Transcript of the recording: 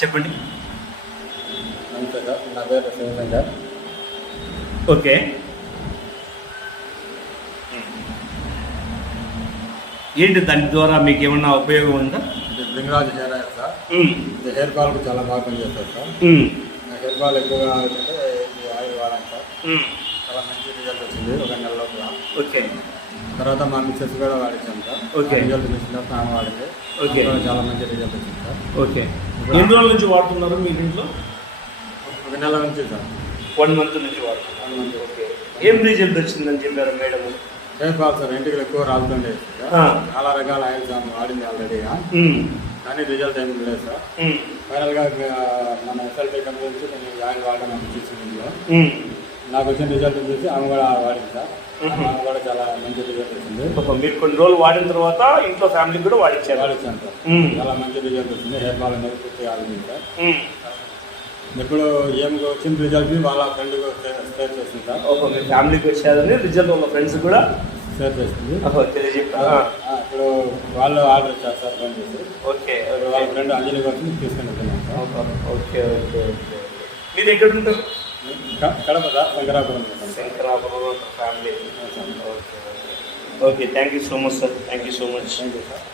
చెప్పండి. నమస్తే సార్, నా పేరు శ్రీనివాస్ సార్. ఓకే. ఏంటి దాని ద్వారా మీకు ఏమన్నా ఉపయోగం ఉందా? ఇది భృంగరాజ్ హెయిర్ ఆయిల్ సార్. ఇది హెయిర్ ఫాల్కి చాలా బాగా పనిచేస్తారు సార్. నా హెయిర్ ఫాల్ ఎక్కువగా అవుతుంటే ఈ ఆయిల్ వాడాను సార్. చాలా మంచి రిజల్ట్ వచ్చింది 1 నెల లోపల. ఓకే. తర్వాత మా మిస్సెస్ కూడా వాడించాం సార్. ఓకే. రిజల్ట్ చూసిన తర్వాత ఆమె వాడింది. ఓకే. చాలా మంచి రిజల్ట్ వచ్చింది సార్. ఓకే. ఎన్ని రోజుల నుంచి వాడుతున్నారు మీరు ఇంట్లో? 1 నెల నుంచి సార్. 1 మంత్ నుంచి వాడుతున్నారు. 1 మంత్. ఓకే. ఏం రిజల్ట్ వచ్చిందని చెప్పారు మేడం? హెయిర్ ఫాల్ సార్, ఇంటికి ఎక్కువ రాలుతుండే. చాలా రకాల ఆయిల్స్ ఆమె వాడింది ఆల్రెడీగా, కానీ రిజల్ట్ ఏమి లేదు సార్. ఫైనల్గా మన ఎస్ఎల్టీ కంపెనీ నుంచి నేను ఈ ఆయిల్ వాడడం చూసింది ఇంట్లో. నాకు వచ్చిన రిజల్ట్ చూసి ఆమె కూడా వాడింది సార్. ఆమె కూడా చాలా మంచి రిజల్ట్ వచ్చింది. మీరు కొన్ని రోజులు వాడిన తర్వాత ఇంట్లో ఫ్యామిలీ కూడా వాడించాను సార్. చాలా మంచి రిజల్ట్ వచ్చింది. హెయిర్ ఫాల్ అనేది పూర్తిగా ఆగింది సార్. ఇప్పుడు ఏం వచ్చిన రిజల్ట్ వాళ్ళ ఫ్రెండ్ షేర్ చేస్తుంది సార్. ఓకే. మీ ఫ్యామిలీకి వచ్చేదని రిజల్ట్ వాళ్ళ ఫ్రెండ్స్ కూడా షేర్ చేస్తుంది. ఇప్పుడు వాళ్ళు ఆర్డర్ ఇచ్చారు సార్ ఫోన్ చేసి. ఓకే. వాళ్ళ ఫ్రెండ్ అంజలి వచ్చి తీసుకొని వెళ్తున్నాం సార్. ఓకే. ఓకే. ఓకే. మీరు ఎక్కడ ఉంటారు? Kadapa sir, Shankarapuram family. Okay. Okay. Thank you so much sir. Thank you so much. Thank you sir.